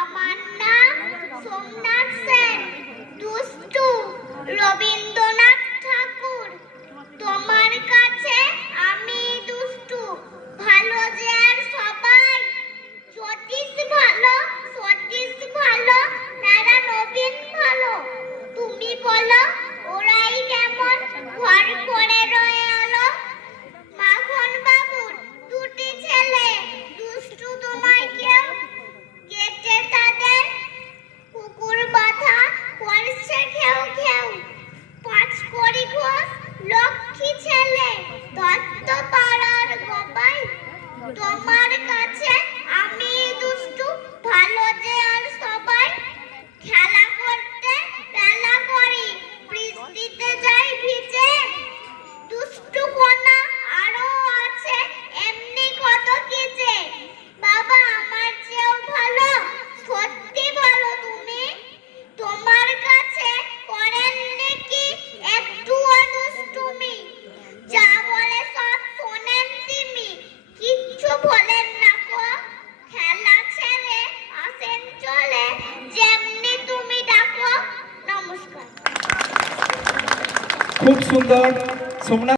আমার নাম সোমনাথ সেন, দুষ্টু রবীন্দ্রনাথ ঠাকুর। তোমার কাছে আমি দুষ্টু, ভালো যে আর সবাই। সতীশ ভালো, সতীশ ভালো, তারা নবীন ভালো। তুমি বলো ওরাই কেমন ঘর করে রয়ে এলো। মাখন বাবুর দুটি ছেলে, দুষ্টু তোমায় কেউ কেটে তাদের কুকুর বাঁধা করছে খেউ খেউ। পাঁচ কড়ি ঘোষ লক্ষ্মী ছেলে, দত্ত পাড়ার গোপাই। তোমার কাছে আমি দুষ্টু, ভালো যে আর সবাই। খেলা করতে বেলা করি, বৃষ্টিতে যাই ভিজে। দুষ্টু কোনা আরো আছে এমনি কত কিছু। বাবা আমার চেয়েও ভালো, সত্যি বলো তুমি। তোমার কাছে করেন নাকি একটুও দুষ্টুমি? যা বলে সব শোনেন তিনি, কিচ্ছু বলেন না গো। খেলা ছেড়ে আসেন চলে, যেমনি তুমি ডাকো। নমস্কার। খুব সুন্দর সোমনাথ।